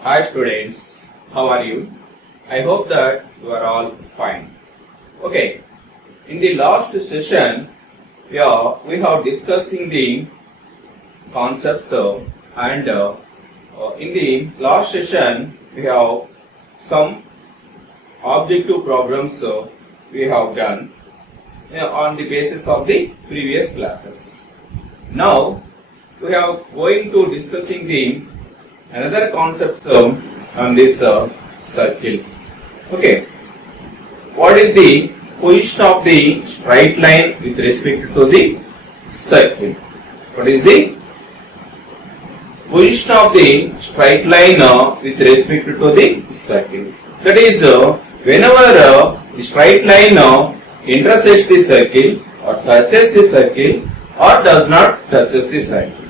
Hi students, how are you? I hope that you are all fine. Okay, in the last session, we have discussing the concepts and in the last session we have some objective problems we have done on the basis of the previous classes. Now we are going to discussing the another concepts on this circles. Okay, what is the position of the straight line with respect to the circle? What is the position of the straight line with respect to the circle? That is, whenever the straight line intersects the circle or touches the circle or does not touches the circle.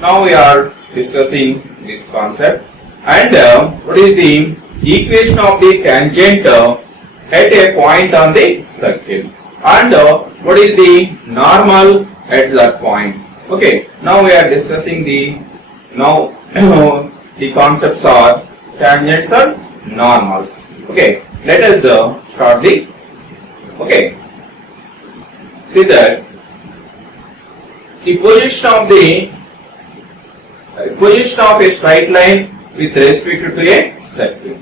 Now we are discussing this concept and what is the equation of the tangent at a point on the circle and what is the normal at that point. Okay, now we are discussing the the concepts are tangents and normals. Okay, let us start the see that the position of a straight line with respect to a circle.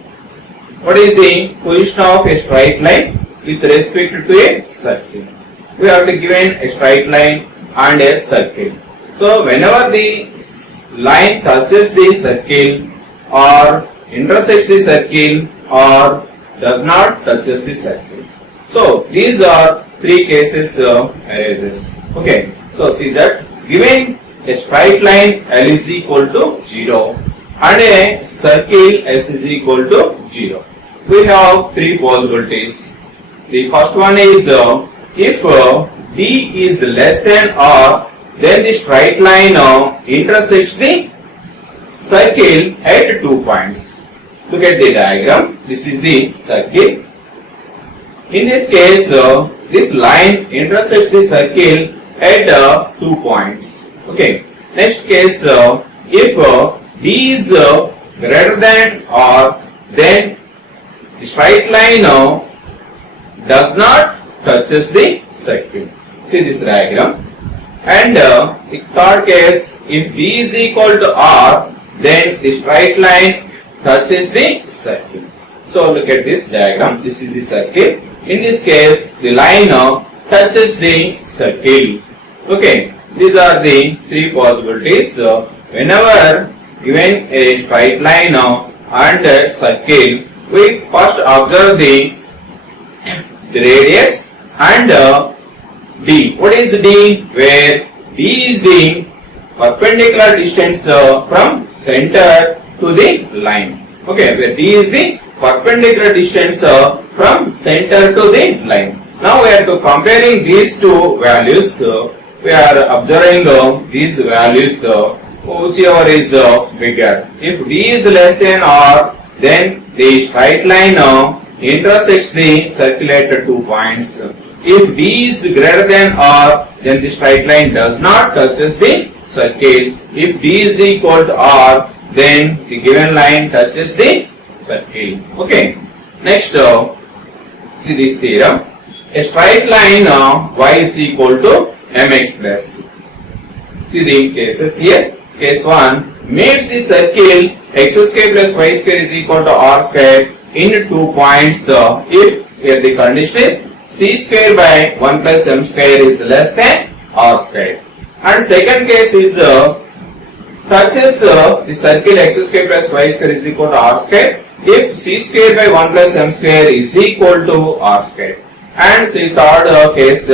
What is the position of a straight line with respect to a circle? We have to given a straight line and a circle. So whenever the line touches the circle or intersects the circle or does not touches the circle. So these are three cases arises. Okay. So see that given a straight line L is equal to 0 and a circle S is equal to 0. We have three possibilities. The first one is if D is less than R, then the straight line intersects the circle at 2 points. Look at the diagram. This is the circle. In this case, this line intersects the circle at 2 points. Okay. Next case, if D is greater than R, then the straight line does not touches the circle. See this diagram. And the third case, if D is equal to R, then the straight line touches the circle. So look at this diagram. This is the circle. In this case, the line touches the circle. Okay, these are the three possibilities. Whenever given a straight line and a circle, we first observe the radius and D. What is D? Where D is the perpendicular distance from center to the line. Okay, where D is the perpendicular distance from center to the line. Now we are to comparing these two values. We are observing these values whichever is bigger. If D is less than R, then the straight line intersects the circle at 2 points. If D is greater than R, then the straight line does not touches the circle. If D is equal to R, then the given line touches the circle. Okay. Next, see this theorem. A straight line y is equal to mx plus. See the cases here. Case 1 meets the circle x square plus y square is equal to r square in 2 points if here the condition is c square by 1 plus m square is less than r square. And second case is touches the circle x square plus y square is equal to r square if c square by 1 plus m square is equal to r square. And the third case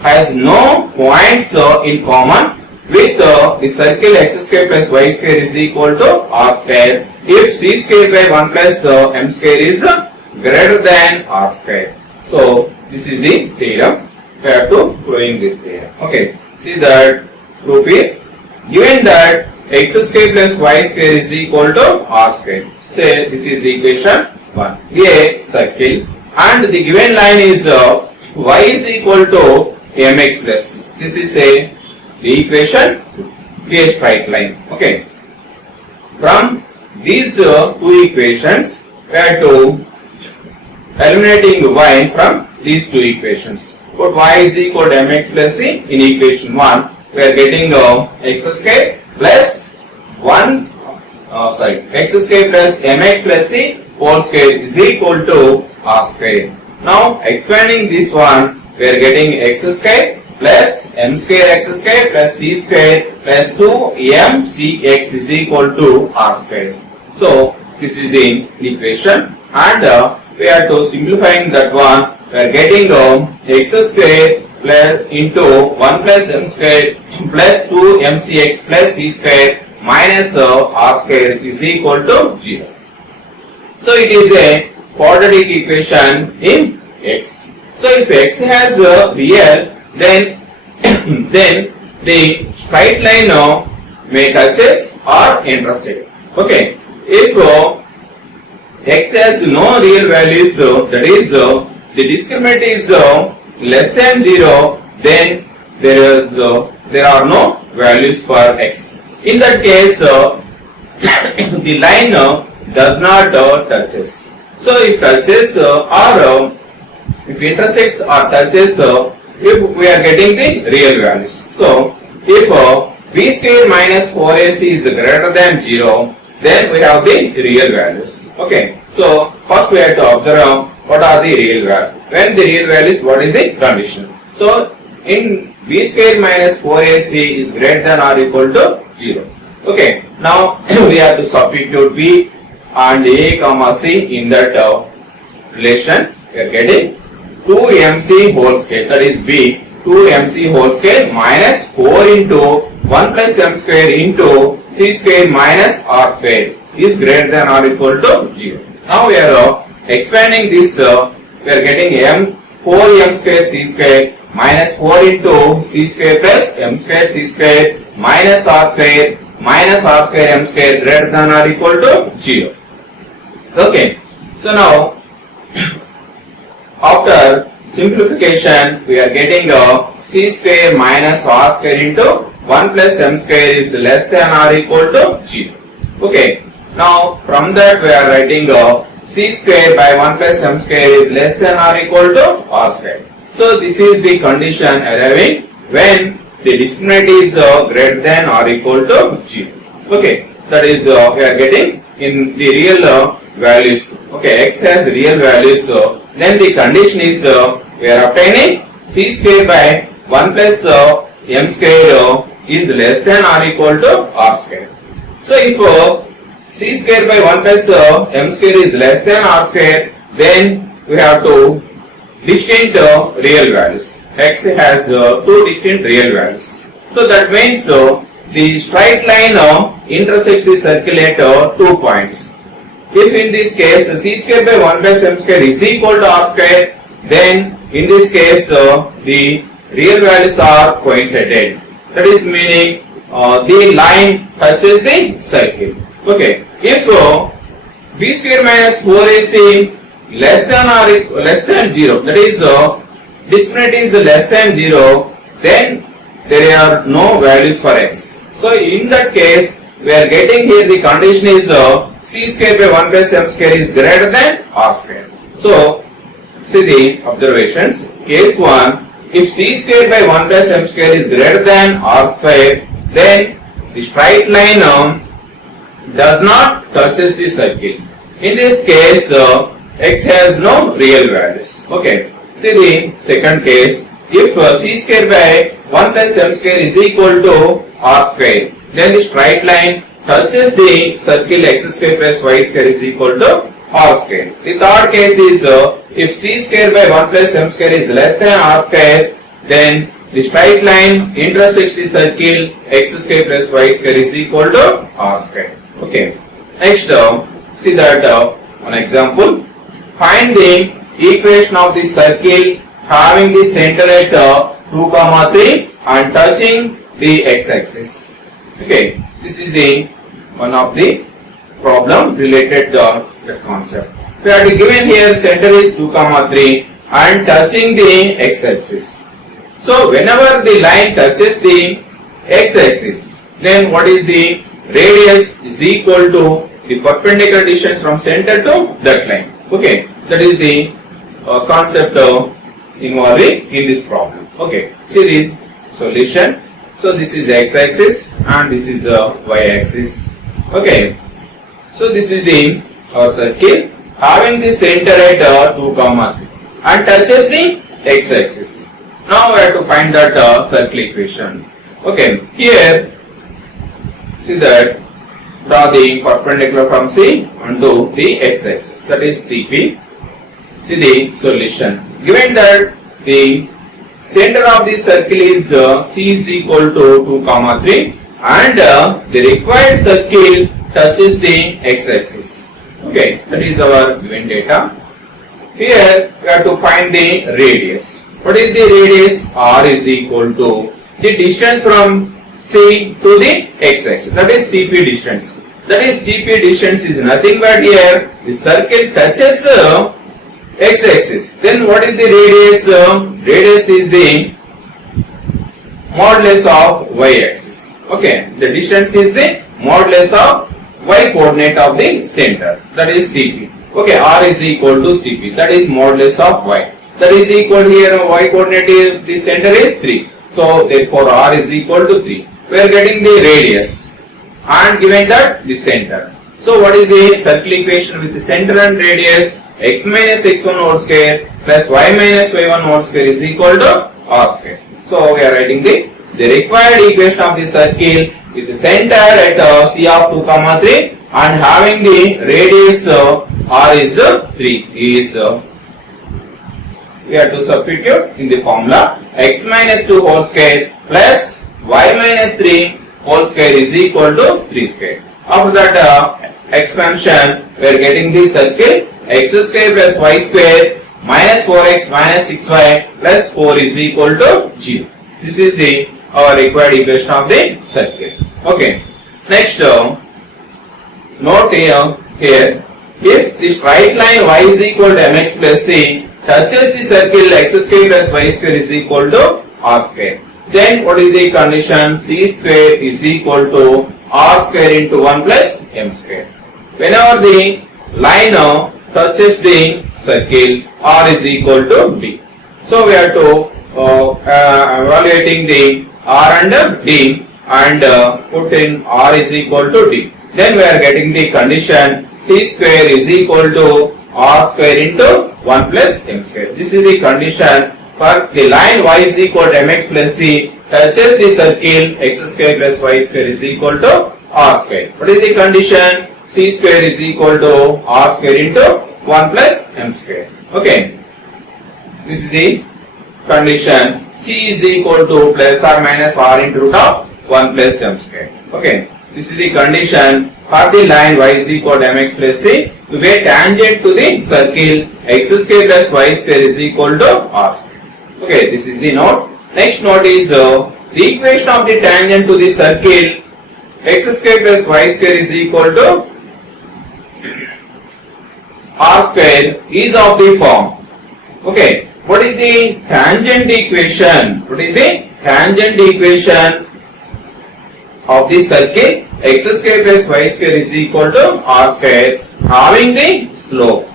has no points in common with the circle x square plus y square is equal to r square if c square by 1 plus m square is greater than r square. So this is the theorem. We have to proving this theorem. Okay. See that proof is given that x square plus y square is equal to r square. Say this is the equation 1. A circle and the given line is y is equal to mx plus. This is the equation 2. A straight line. Okay. From these two equations, we have to eliminating y from these two equations. Put y is equal to mx plus c in equation 1. We are getting x square plus 1, x square plus mx plus c whole square is equal to r square. Now expanding this one, we are getting x square plus m square x square plus c square plus 2m cx is equal to r square. So this is the equation, and we are to simplifying that one. We are getting x square plus into 1 plus m square plus 2 mcx plus c square minus r square is equal to 0. So it is a quadratic equation in x. So if x has a real, then then the straight line may touches or intersect. Okay. If x has no real values, that is the discriminant is less than 0, then there are no values for x. In that case, the line does not touches. So if touches or if intersects or touches, if we are getting the real values. So if b square minus 4ac is greater than 0, then we have the real values. Okay. So first we have to observe what are the real values. When the real values, what is the condition? So in b square minus 4ac is greater than or equal to 0. Okay. Now we have to substitute b and a comma c in that relation. We are getting 2mc whole square, that is b, 2mc whole square minus 4 into 1 plus m square into c square minus r square is greater than or equal to 0. Now we are expanding this, we are getting 4m square c square minus 4 into c square plus m square c square minus r square m square greater than or equal to 0. Okay. So now after simplification, we are getting c square minus r square into 1 plus m square is less than or equal to 0. Okay. Now from that we are writing c square by 1 plus m square is less than or equal to r square. So this is the condition arriving when the discriminant is greater than or equal to 0. Okay. That is we are getting in the real values. Okay. X has real values. Then the condition is we are obtaining c square by 1 plus m square is less than or equal to r square. So if c square by 1 plus m square is less than r square, then we have to distinct real values. X has two distinct real values. So that means the straight line intersects the circle at 2 points. If in this case c square by 1 plus m square is equal to r square, then in this case the real values are coincident. That is meaning the line touches the circle. Okay. If b square minus 4ac less than or less than 0, that is discriminant is less than 0, then there are no values for x. So in that case, we are getting here the condition is c square by 1 plus m square is greater than r square. So see the observations. Case 1, if c square by 1 plus m square is greater than r square, then the straight line does not touches the circle. In this case, x has no real values. Okay. See the second case. If c square by 1 plus m square is equal to r square, then the straight line touches the circle x square plus y square is equal to r square. The third case is if c square by 1 plus m square is less than r square, then the straight line intersects the circle x square plus y square is equal to r square. Okay. Next, see that one example. Find the equation of the circle having the center at 2, 3 and touching the x-axis. Okay. This is the one of the problem related to that concept. We are given here center is 2, 3 and touching the x-axis. So whenever the line touches the x-axis, then what is the radius is equal to the perpendicular distance from center to that line. Okay, that is the concept involving in this problem. Okay, see the solution. So this is x-axis and this is y-axis. Okay, so this is the our circle having the center at 2, 3 and touches the x-axis. Now we have to find that circle equation. Okay, here see that draw the perpendicular from C onto the x-axis, that is CP. See the solution. Given that the center of the circle is C is equal to 2, 3 and the required circle touches the x-axis. Okay, that is our given data. Here we have to find the radius. What is the radius? R is equal to the distance from C to the x-axis, that is CP distance. That is CP distance is nothing but here the circle touches x-axis. Then what is the radius? Radius is the modulus of y-axis. Okay, the distance is the modulus of y coordinate of the center, that is CP. Okay, R is equal to CP, that is modulus of y. That is equal here y coordinate of the center is 3. So therefore R is equal to 3. We are getting the radius and given that the center. So what is the circle equation with the center and radius? X minus x1 whole square plus y minus y1 whole square is equal to r square. So we are writing the required equation of the circle with the center at C of 2, 3 and having the radius r is 3 is we have to substitute in the formula x minus 2 whole square plus y minus 3 whole square is equal to 3 square. After that expansion we are getting the circle x square plus y square minus 4x minus 6y plus 4 is equal to 0. This is the our required equation of the circle. Okay. Next note here if the straight line y is equal to mx plus c touches the circle x square plus y square is equal to r square, then what is the condition? C square is equal to r square into 1 plus m square. Whenever the line touches the circle, r is equal to d. So we have to evaluating the r and d and put in r is equal to d. Then we are getting the condition c square is equal to r square into 1 plus m square. This is the condition for the line y is equal to mx plus c touches the circle x square plus y square is equal to r square. What is the condition? C square is equal to r square into 1 plus m square. Okay. This is the condition. C is equal to plus or minus r into root of 1 plus m square. Okay. This is the condition for the line y is equal to mx plus c to be a tangent to the circle x square plus y square is equal to r square. Okay. This is the note. Next note is the equation of the tangent to the circle x square plus y square is equal to r square is of the form. Okay. What is the tangent equation? What is the tangent equation of the circle x square plus y square is equal to r square having the slope.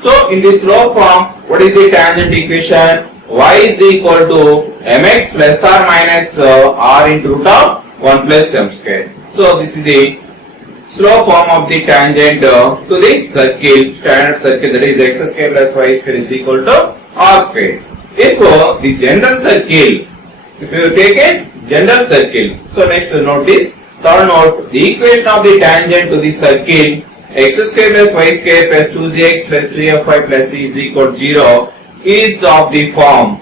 So in the slope form, what is the tangent equation? Y is equal to mx plus or minus r into root of 1 plus m square. So this is the slope form of the tangent to the circle, standard circle, that is x square plus y square is equal to r square. If the general circle, if you take a general circle, so next note this, third note, the equation of the tangent to the circle x square plus y square plus 2gx plus 3fy plus c is equal to 0 is of the form.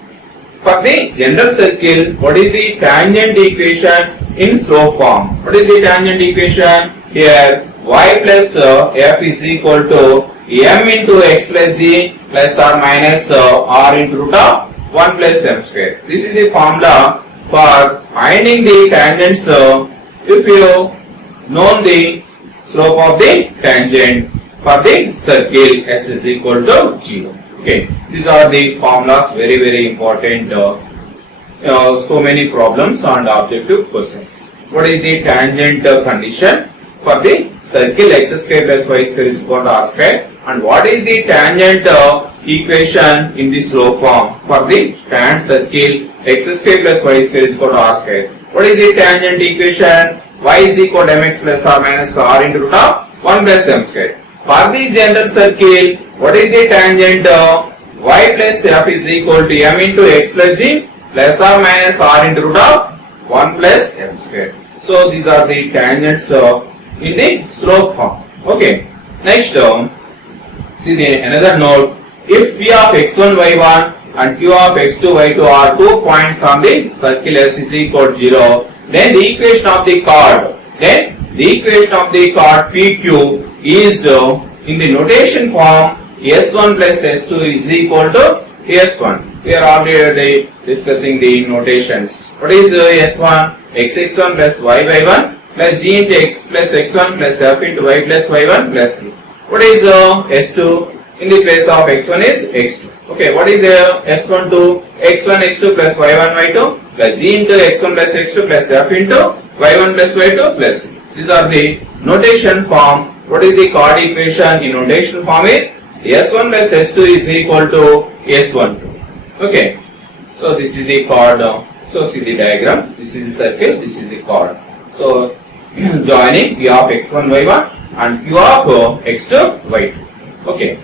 For the general circle, what is the tangent equation in slope form? What is the tangent equation? Here y plus f is equal to m into x plus g plus or minus r into root of 1 plus m square. This is the formula for finding the tangents if you know the slope of the tangent for the circle s is equal to 0. Okay, these are the formulas, very important. So many problems and objective questions. What is the tangent condition? for the circle x square plus y square is equal to r square. And what is the tangent equation in the slope form for the tan circle x square plus y square is equal to r square? What is the tangent equation? Y is equal to mx plus r minus r into root of 1 plus m square. For the general circle, what is the tangent? Y plus f is equal to m into x plus g plus r minus r into root of 1 plus m square. So these are the tangents in the slope form. Okay. Next, see the another note. If p of x1 y1 and q of x2 y2 are 2 points on the circle S is equal to 0, then the equation of the chord, PQ is in the notation form S1 plus S2 is equal to S1. We are already discussing the notations. What is S1? Xx1 plus y1 plus g into x plus x1 plus f into y plus y1 plus c. What is S2? In the place of x1 is x2. Okay, what is S12? x1 x2 plus y1 y2 plus g into x1 plus x2 plus f into y1 plus y2 plus c. These are the notation form. What is the chord equation in notation form is S1 plus S2 is equal to S12. Okay, so this is the chord. So see the diagram. This is the circle. This is the chord. So joining P of x1 y1 and Q of x2 y2. Okay.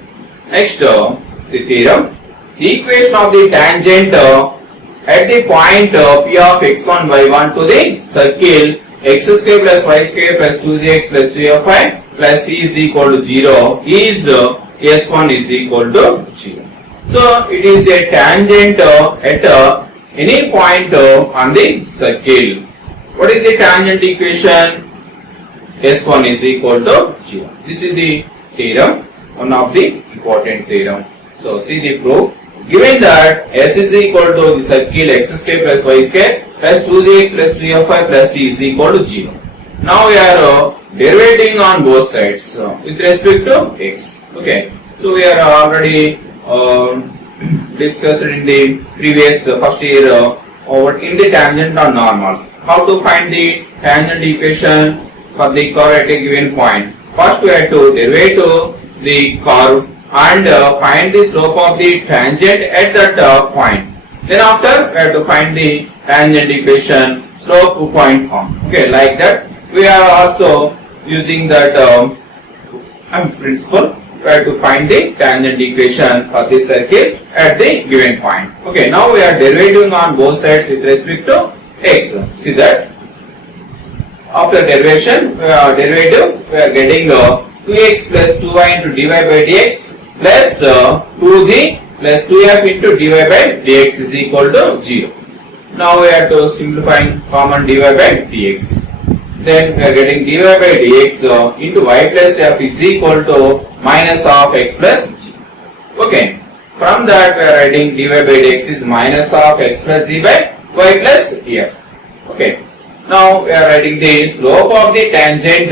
Next, the theorem. The equation of the tangent at the point P of x1 y1 to the circle x square plus y square plus 2gx plus 2fy plus c is equal to 0 is S1 is equal to 0. So it is a tangent at any point on the circle. What is the tangent equation? S1 is equal to 0. This is the theorem, one of the important theorem. So see the proof. Given that S is equal to the circle x square plus y square plus 2gx plus 2fy plus c is equal to 0. Now we are derivating on both sides with respect to x. Okay. So we are already discussed in the previous first year in the tangent or normals. How to find the tangent equation for the curve at a given point? First we have to derive the curve and find the slope of the tangent at that point. Then after we have to find the tangent equation slope point form. Okay, like that. We are also using that principle. We have to find the tangent equation for the circle at the given point. Okay, now we are derivating on both sides with respect to x. See that? After derivation, derivative, we are getting 2x plus 2y into dy by dx plus 2g plus 2f into dy by dx is equal to 0. Now we have to simplify common dy by dx. Then we are getting dy by dx into y plus f is equal to minus of x plus g. Okay. From that we are writing dy by dx is minus of x plus g by y plus f. Okay. Now we are writing the slope of the tangent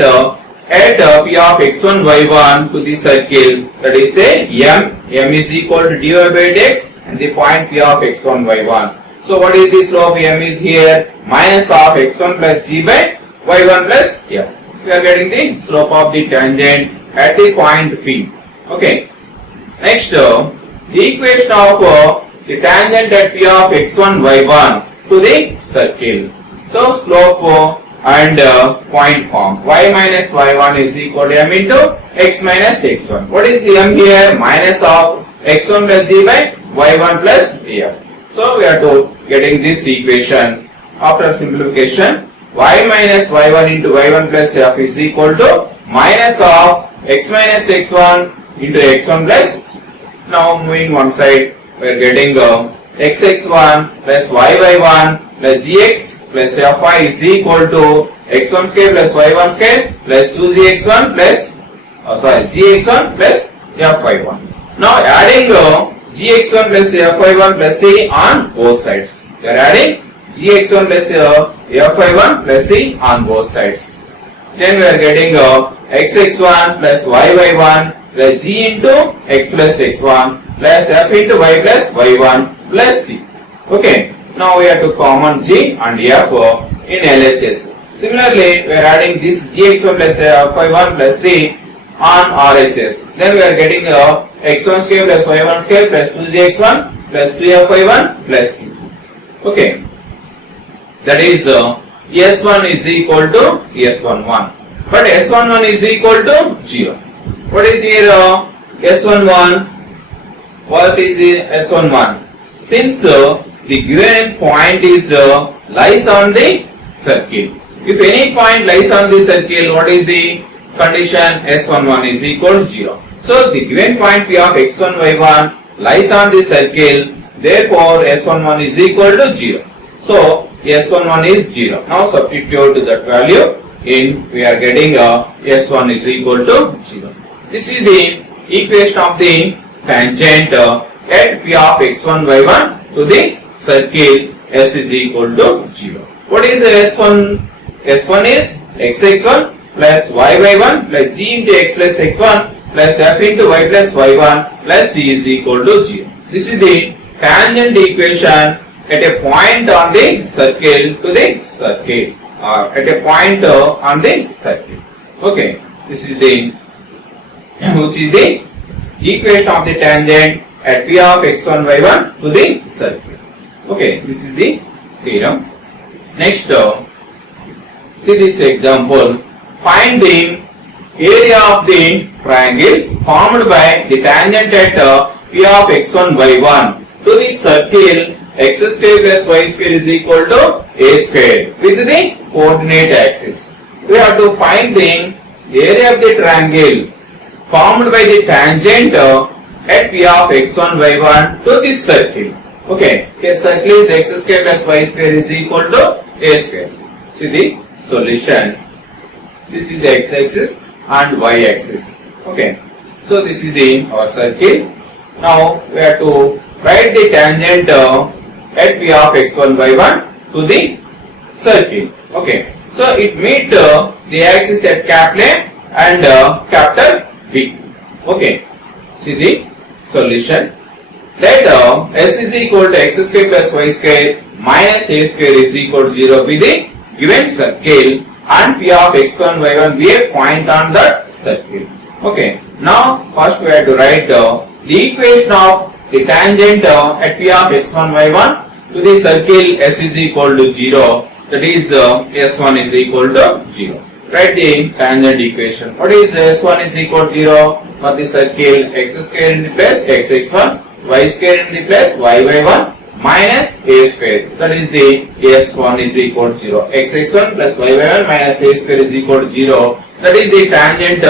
at P of x1 y1 to the circle, that is say m is equal to dy by dx and the point P of x1 y1. So what is the slope? M is here minus of x1 plus g by y1 plus f. We are getting the slope of the tangent at the point P. Okay. Next, the equation of the tangent at P of x1 y1 to the circle. So slope and point form. Y minus y1 is equal to m into x minus x1. What is the m here? Minus of x1 plus g by y1 plus f. So we are to getting this equation. After simplification, y minus y1 into y1 plus f is equal to minus of x minus x1 into x1 plus. Now moving one side, we are getting xx1 plus y1 plus gx plus fy is equal to x1 square plus y1 square plus 2gx1 plus gx1 plus fy1. Now adding gx1 plus fy1 plus c on both sides. We are adding gx1 plus fy1 plus c on both sides. Then we are getting xx1 plus y1 plus g into x plus x1 plus f into y plus y1 plus c. Okay. Now we have to common g and f in LHS. Similarly, we are adding this gx1 plus y1 plus c on RHS. Then we are getting x1 square plus y1 square plus 2gx1 plus 2fy1 plus c. Okay. That is S1 is equal to S11. But S11 is equal to 0. What is here S11? What is S11? Since the given point is lies on the circle. If any point lies on the circle, what is the condition? S11 is equal to 0. So the given point P of x1, y1 lies on the circle. Therefore, S11 is equal to 0. So S11 is 0. Now substitute that value in. We are getting S1 is equal to 0. This is the equation of the tangent at P of x1, y1 to the circle S is equal to 0. What is S1? S1 is x1 plus y1 plus g into x plus x1 plus f into y plus y1 plus c is equal to 0. This is the tangent equation at a point on the circle to the circle, or at a point on the circle. Okay, this is the which is the equation of the tangent at P of x1 y1 to the circle. Okay, this is the theorem. Next, see this example. Find the area of the triangle formed by the tangent at P of x1 y1 to the circle x square plus y square is equal to a square with the coordinate axis. We have to find the area of the triangle formed by the tangent at P of x1 y1 to this circle. Okay, here circle is x square plus y square is equal to a square. See the solution. This is the x axis and y axis. Okay, so this is the our circle. Now we have to write the tangent at P of x1 y1 to the circle. Okay, so it meet the axis at capital A and capital B. Okay, see the solution. Let s is equal to x square plus y square minus a square is equal to 0 with the given circle and P of x1 y1 be a point on that circle. Okay, now first we have to write the equation of the tangent at P of x1 y1 to the circle s is equal to 0. That is s1 is equal to 0. Write the tangent equation. What is s1 is equal to 0 for the circle? X square in the place x1, y square in the place y1 minus a square. That is the s1 is equal to 0. x1 plus y1 minus a square is equal to 0. That is the tangent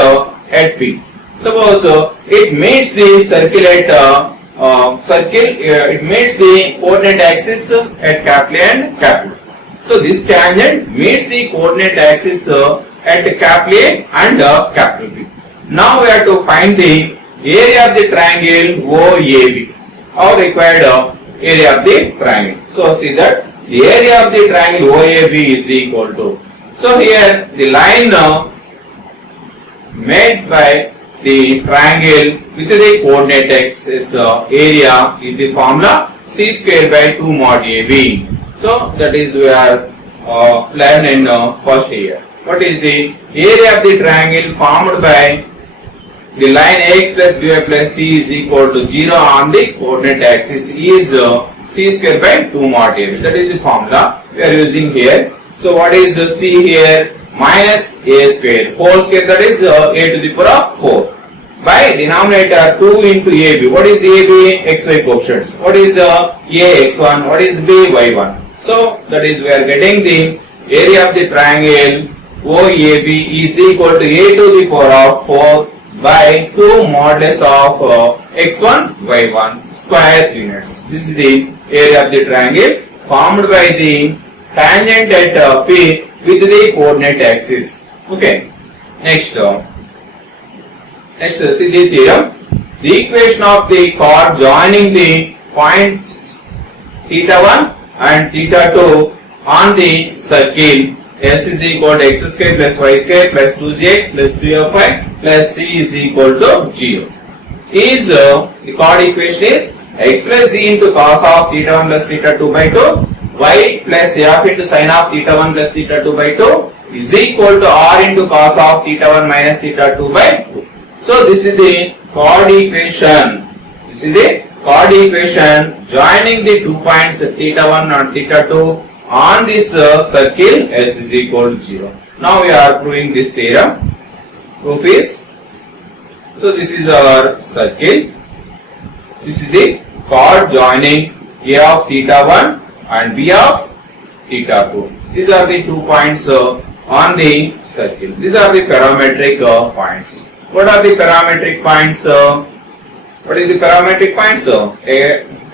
at P. Suppose it meets the circle at it meets the coordinate axis at capital A and capital. So this tangent meets the coordinate axis at capital A and capital B. Now we have to find the area of the triangle OAB. Our required area of the triangle. So see that the area of the triangle OAB is equal to. So here the line made by the triangle with the coordinate axis area is the formula c square by 2 mod AB. So that is we are learned in first year. What is the area of the triangle formed by the line ax plus by plus c is equal to 0 on the coordinate axis is c square by 2 mod AB. That is the formula we are using here. So what is c here? Minus a square whole square, that is a to the power of 4 by denominator 2 into AB. What is AB? xy coefficients. What is a x1? What is b? y1. So that is we are getting the area of the triangle OAB is equal to a to the power of 4 by 2 modulus of x1 y1 square units. This is the area of the triangle formed by the tangent at P with the coordinate axis. Okay. Next see the theorem. The equation of the chord joining the points theta 1 and theta 2 on the circle s is equal to x square plus y square plus 2gx plus 2fy plus c is equal to 0. Is the chord equation is x plus g into cos of theta 1 plus theta 2 by 2 y plus f into sin of theta 1 plus theta 2 by 2 is equal to r into cos of theta 1 minus theta 2 by 2. So this is the chord equation. This is the chord equation joining the 2 points theta 1 and theta 2 on this circle S is equal to 0. Now we are proving this theorem. Proof is, so this is our circle. This is the chord joining A of theta 1 and B of theta 2. These are the 2 points on the circle. These are the parametric points. What are the parametric points? What is the parametric points?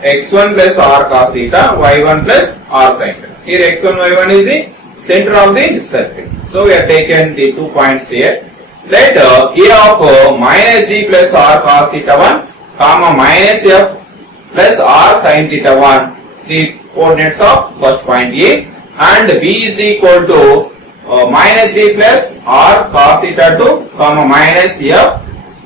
X1 plus r cos theta, y1 plus r sin theta. Here x1, y1 is the center of the circle. So we have taken the 2 points here. Let A of minus g plus r cos theta 1, comma minus f plus r sin theta 1, the coordinates of first point A, and B is equal to minus g plus r cos theta 2, comma minus f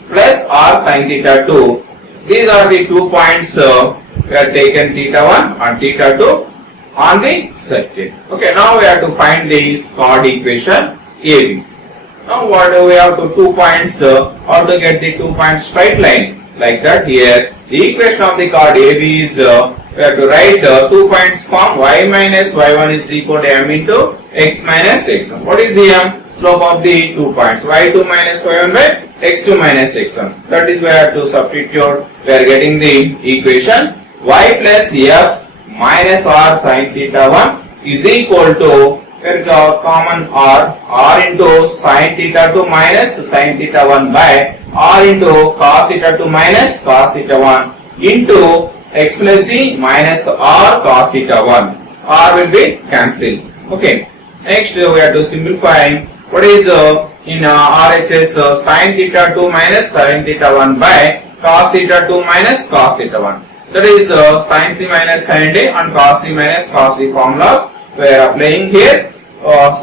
plus r sin theta 2. These are the 2 points we have taken theta 1 and theta 2 on the circle. Okay, now we have to find this chord equation AB. Now what do we have to 2 points, how to get the 2 points straight line like that here. The equation of the chord AB is, we have to write 2 points form y minus y1 is equal to m into x minus x1. What is the m? Slope of the 2 points, y2 minus y1 by x2 minus x1. That is we have to substitute. We are getting the equation y plus f minus r sin theta 1 is equal to, common r into sin theta 2 minus sin theta 1 by r into cos theta 2 minus cos theta 1 into x plus g minus r cos theta 1. R will be cancelled. Okay. Next we have to simplify. What is in RHS sin theta 2 minus sin theta 1 by cos theta 2 minus cos theta 1. That is sin c minus sin d and cos c minus cos d formulas we are applying here.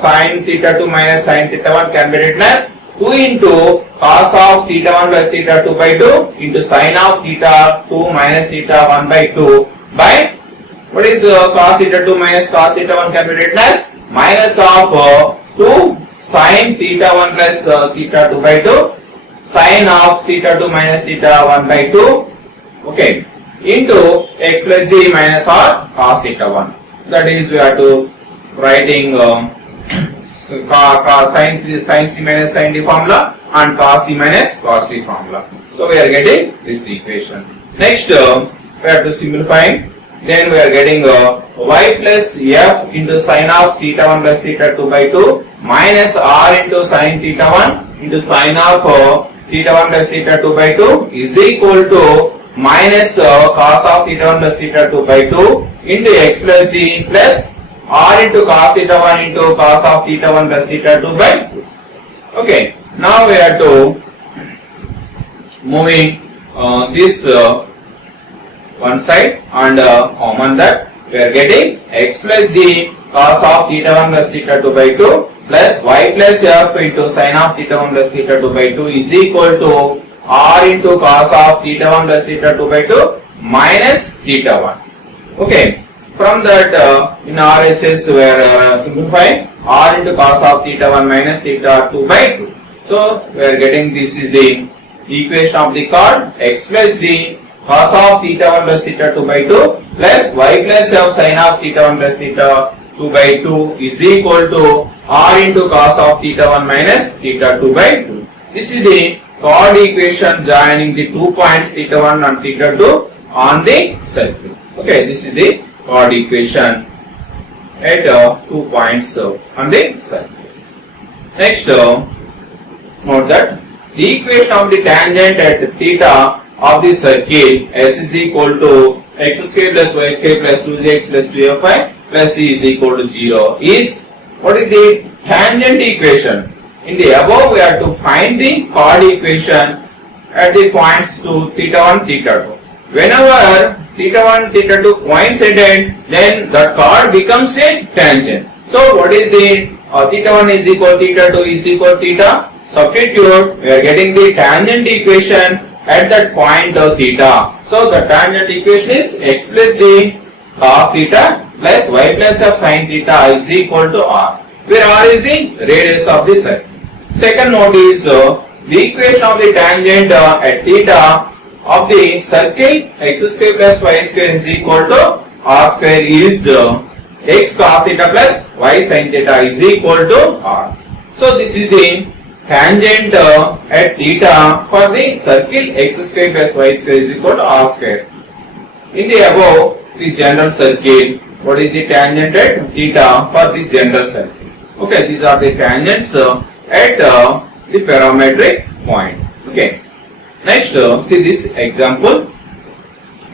Sin theta 2 minus sin theta 1 can be written as 2 into cos of theta 1 plus theta 2 by 2 into sin of theta 2 minus theta 1 by 2 by, what is cos theta 2 minus cos theta 1 can be written as minus of 2 sin theta 1 plus theta 2 by 2 sin of theta 2 minus theta 1 by 2, okay, into x plus g minus r cos theta 1. That is we are to writing sin c minus sin d formula and cos c minus cos d formula. So we are getting this equation. Next we have to simplify. Then we are getting y plus f into sin of theta 1 plus theta 2 by 2 minus r into sin theta 1 into sin of theta 1 plus theta 2 by 2 is equal to minus cos of theta 1 plus theta 2 by 2 into x plus g plus r into cos theta 1 into cos of theta 1 plus theta 2 by 2. Okay, now we have to moving this one side and common that we are getting x plus g cos of theta 1 plus theta 2 by 2 plus y plus f into sin of theta 1 plus theta 2 by 2 is equal to r into cos of theta 1 plus theta 2 by 2 minus theta 1. Okay, from that in RHS we are simplifying r into cos of theta 1 minus theta 2 by 2. So we are getting, this is the equation of the chord x plus g cos of theta 1 plus theta 2 by 2 plus y plus f sin of theta 1 plus theta 2 by 2 is equal to r into cos of theta 1 minus theta 2 by 2. This is the chord equation joining the 2 points theta 1 and theta 2 on the circle. Okay, this is the chord equation at 2 points on the circle. Next, note that the equation of the tangent at theta of the circle S is equal to x square plus y square plus 2x plus 2fy plus c is equal to 0 is, what is the tangent equation? In the above we have to find the chord equation at the points to theta 1 theta 2. Whenever theta 1 theta 2 coincident, then the chord becomes a tangent. So what is the theta 1 is equal theta 2 is equal theta? Substitute, we are getting the tangent equation at that point of theta. So the tangent equation is x plus g cos theta plus y plus f sin theta is equal to r. where r is the radius of the circle. Second note is the equation of the tangent at theta of the circle x square plus y square is equal to r square is x cos theta plus y sin theta is equal to r. So this is the tangent at theta for the circle x square plus y square is equal to r square. In the above, the general circle, what is the tangent at theta for the general circle? Okay, these are the tangents at the parametric point. Okay. Next, see this example.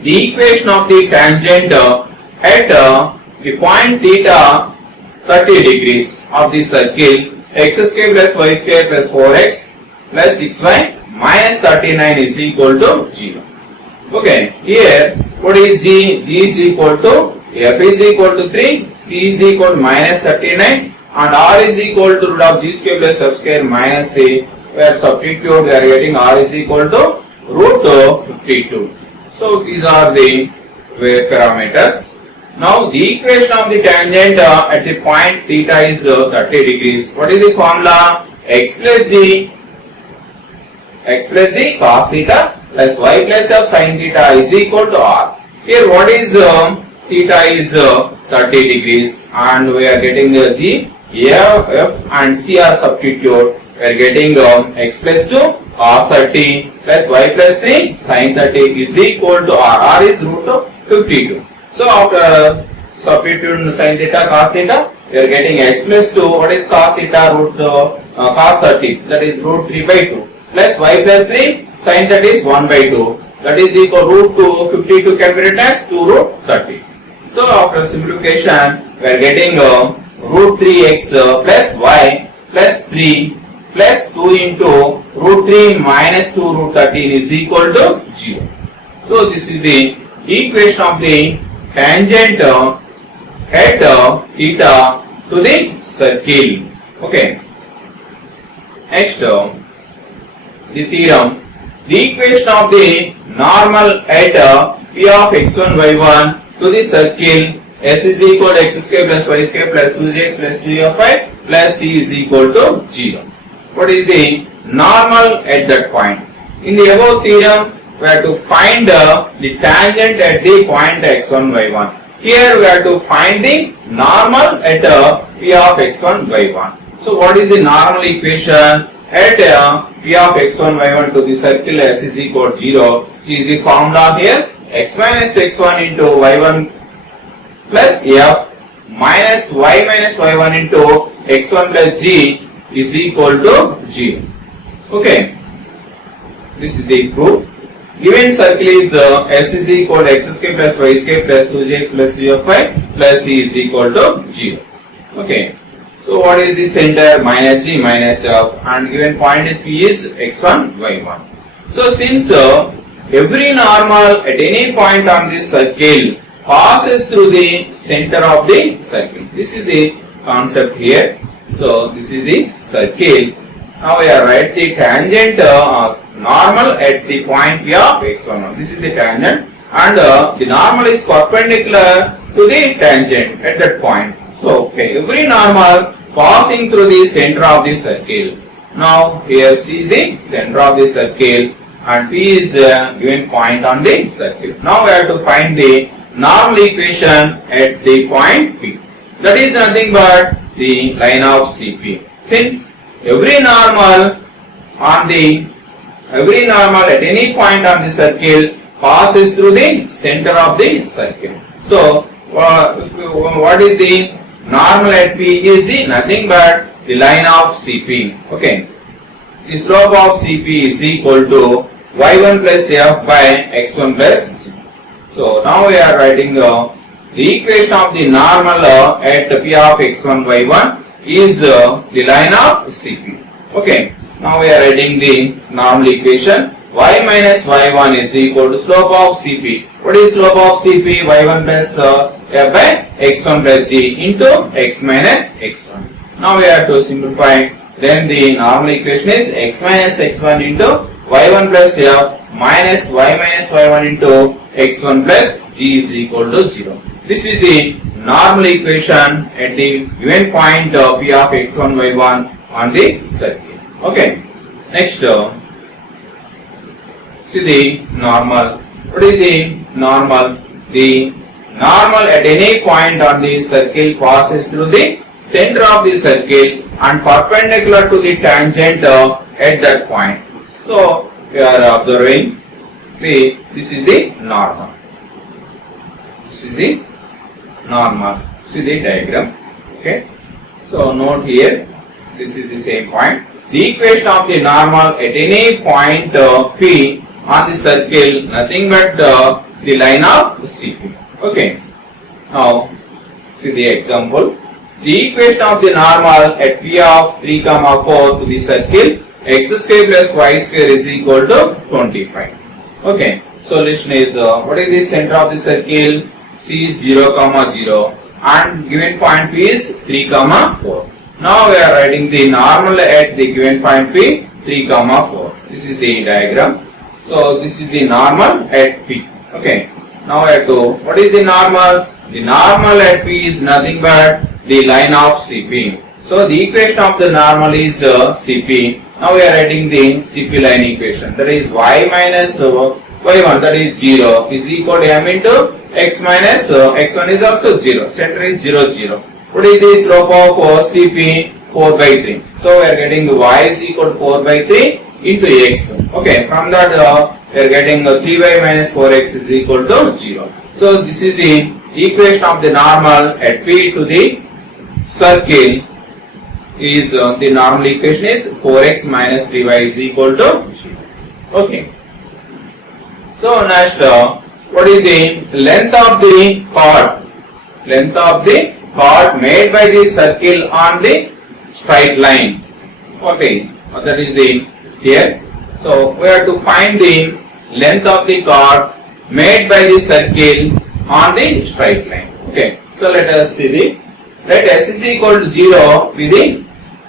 The equation of the tangent at the point theta 30 degrees of the circle x square plus y square plus 4x plus 6y minus 39 is equal to 0. Okay, here what is g? G is equal to f is equal to 3, c is equal to minus 39 and r is equal to root of g square plus f square minus a, where substitute we are getting r is equal to root 52. So these are the parameters. Now the equation of the tangent at the point theta is 30 degrees. What is the formula? X plus g cos theta plus y plus f sin theta is equal to r. Here what is theta is 30 degrees and we are getting the g, f and c are substitute. We are getting x plus 2 cos 30 plus y plus 3 sin 30 is equal to r. R is root 52. So after substituting sin theta cos theta, we are getting x plus 2. What is cos theta? Root cos 30, that is root 3 by 2 plus y plus 3 sin 30 is 1 by 2, that is equal root 2 52 can be written as 2 root 30. So after simplification, we are getting root 3x plus y plus 3 plus 2 into root 3 minus 2 root 13 is equal to 0. So this is the equation of the tangent at theta to the circle. Okay. Next, the theorem. The equation of the normal at p of x1 y1 to the circle s is equal to x square plus y square plus 2z plus 2y plus c is equal to 0. What is the normal at that point? In the above theorem, we have to find the tangent at the point x1 y1. Here we have to find the normal at p of x1 y1. So what is the normal equation at p of x1 y1 to the circle s is equal to 0? Is the formula here x minus x1 into y1 plus f minus y minus y1 into x1 plus g is equal to 0. Okay, this is the proof. Given circle is s is equal to x square plus y square plus 2gx plus 3y plus c is equal to 0. Okay, so what is the center? Minus g minus f and given point is p is x1 y1. So since every normal at any point on this circle passes through the center of the circle. This is the concept here. So this is the circle. Now we are write the tangent normal at the point P of x1. This is the tangent and the normal is perpendicular to the tangent at that point. So okay, every normal passing through the center of the circle. Now here C is the center of the circle and P is given point on the circle. Now we have to find the normal equation at the point P. That is nothing but the line of CP. Since every normal at any point on the circle passes through the center of the circle. So what is the normal at P is the nothing but the line of CP. Okay, the slope of CP is equal to y1 plus f by x1 plus g. So now we are writing the equation of the normal at P of x1 y1 is the line of CP. Okay, now we are writing the normal equation. Y minus y1 is equal to slope of CP. What is slope of CP? y1 plus f by x1 plus g into x minus x1. Now we have to simplify. Then the normal equation is x minus x1 into y1 plus f minus y minus y1 into x1 plus g is equal to 0. This is the normal equation at the given point P of x1, y1 on the circle. Okay. Next, see the normal. What is the normal? The normal at any point on the circle passes through the center of the circle and perpendicular to the tangent at that point. So we are observing this is the normal. This is the normal. See the diagram. Okay. So note here, this is the same point. The equation of the normal at any point P on the circle, nothing but the line of CP. Okay. Now see the example. The equation of the normal at P of 3, 4 to the circle x square plus y square is equal to 25. Okay. Solution is what is the center of the circle? C is 0, 0 and given point P is 3, 4. Now we are writing the normal at the given point P 3, 4. This is the diagram. So this is the normal at P. Okay. Now I have to, what is the normal? The normal at P is nothing but the line of CP. So the equation of the normal is CP. Now we are writing the CP line equation. That is y minus y1, that is 0, is equal to m into x minus x1 is also 0. Center is 0, 0. What is the slope of CP? 4 by 3. So we are getting y is equal to 4 by 3 into x. Okay. From that we are getting 3y minus 4x is equal to 0. So this is the equation of the normal at P to the circle is the normal equation is 4x minus 3y is equal to 0. Okay. So next, what is the length of the chord? Length of the chord made by the circle on the straight line. Okay, that is the here. So we have to find the length of the chord made by the circle on the straight line. Okay. So let us see the, let S is equal to 0 with the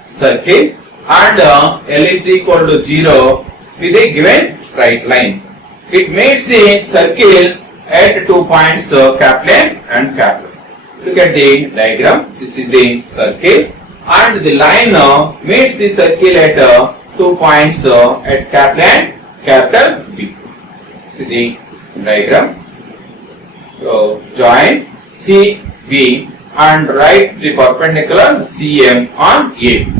circle and L is equal to 0 with the given straight line. It meets the circle at 2 points capital and capital. Look at the diagram. This is the circle and the line meets the circle at 2 points at capital and capital B. See the diagram. So join CB and write the perpendicular CM on AB.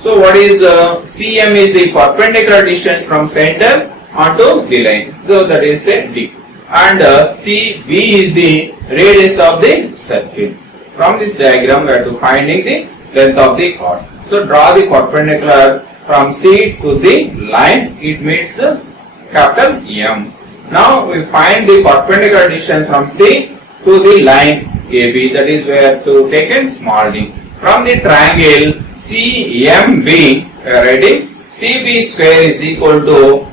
So what is CM is the perpendicular distance from center onto the line. So that is D. And CB is the radius of the circle. From this diagram we are to finding the length of the chord. So draw the perpendicular from C to the line. It meets the capital M. Now we find the perpendicular distance from C to the line AB. That is where to take a small d. From the triangle CMB we are writing CB square is equal to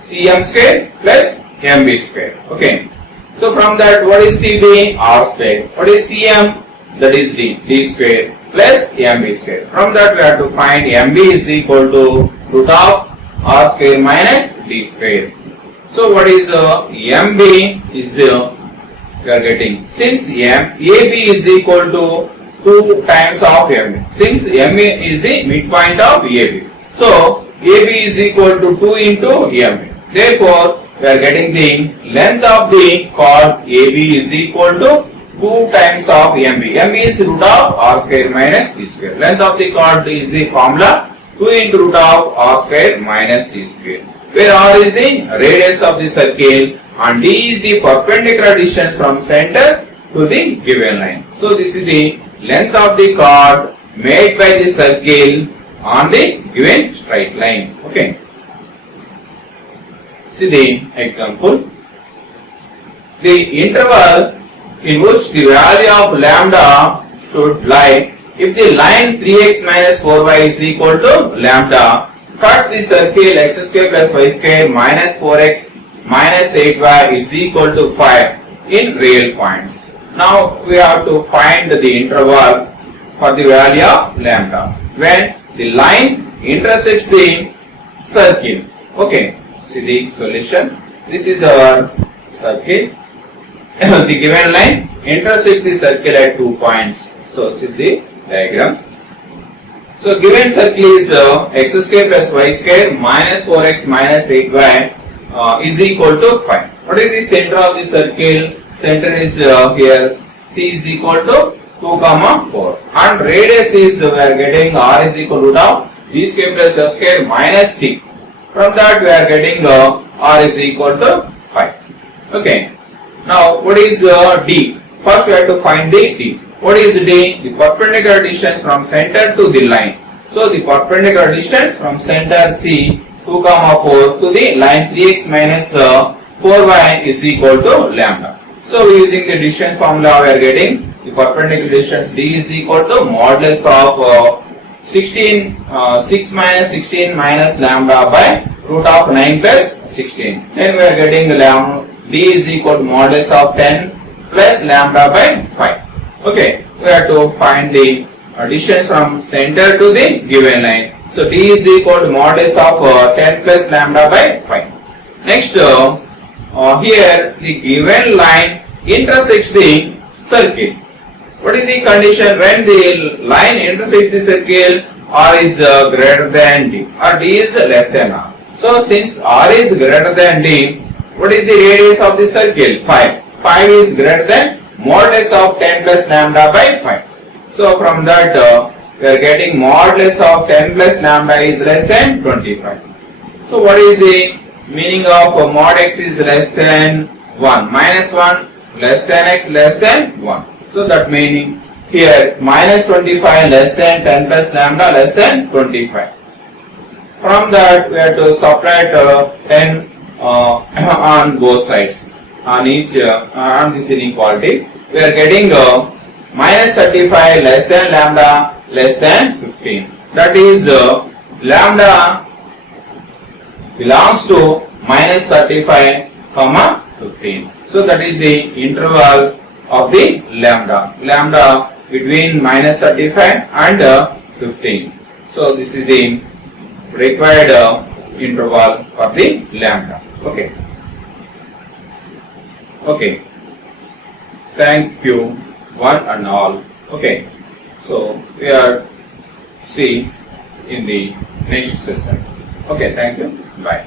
CM square plus MB square. Okay. So from that, what is CB? R square. What is CM? That is D square plus MB square. From that we have to find MB is equal to root of R square minus D square. So what is MB is the, we are getting, since AB is equal to 2 times of MB. Since MB is the midpoint of AB. So AB is equal to 2 into MB. Therefore, we are getting the length of the chord AB is equal to 2 times of MB. MB is root of R square minus D square. Length of the chord is the formula 2 into root of R square minus D square. Where R is the radius of the circle and D is the perpendicular distance from center to the given line. So this is the length of the chord made by the circle on the given straight line. Okay. See the example. The interval in which the value of lambda should lie if the line 3x minus 4y is equal to lambda cuts the circle x square plus y square minus 4x minus 8y is equal to 5 in real points. Now we have to find the interval for the value of lambda when the line intersects the circle. Okay. See the solution. This is our circle the given line intersect the circle at 2 points. So see the diagram. So given circle is x square plus y square minus 4x minus 8y is equal to 5. What is the center of the circle? Center is here, C is equal to 2 comma 4, and radius is we are getting r is equal to root of g square plus f square minus c. From that we are getting r is equal to 5. Okay. Now what is d? First we have to find the d. What is d? The perpendicular distance from center to the line. So the perpendicular distance from center C 2 comma 4 to the line 3x minus 4y is equal to lambda. So using the distance formula we are getting the perpendicular distance d is equal to modulus of 6 minus 16 minus lambda by root of 9 plus 16. Then we are getting lambda d is equal to modulus of 10 plus lambda by 5. Okay, we have to find the distance from center to the given line. So d is equal to modulus of 10 plus lambda by 5. Next, here the given line intersects the circle. What is the condition when the line intersects the circle? R is greater than d, or d is less than r. So since r is greater than d, what is the radius of the circle? 5. 5 is greater than modulus of 10 plus lambda by 5. So from that we are getting modulus of 10 plus lambda is less than 25. So what is the meaning of mod x is less than 1? Minus 1 less than x less than 1. So that meaning here minus 25 less than 10 plus lambda less than 25. From that we have to subtract 10 on both sides, on each on this inequality. We are getting minus 35 less than lambda less than 15. That is lambda belongs to minus 35 comma 15. So that is the interval of the lambda. Lambda between minus 35 and 15. So this is the required interval for the lambda. Okay. Okay. Thank you one and all. Okay. So we are see in the next session. Okay. Thank you. Bye.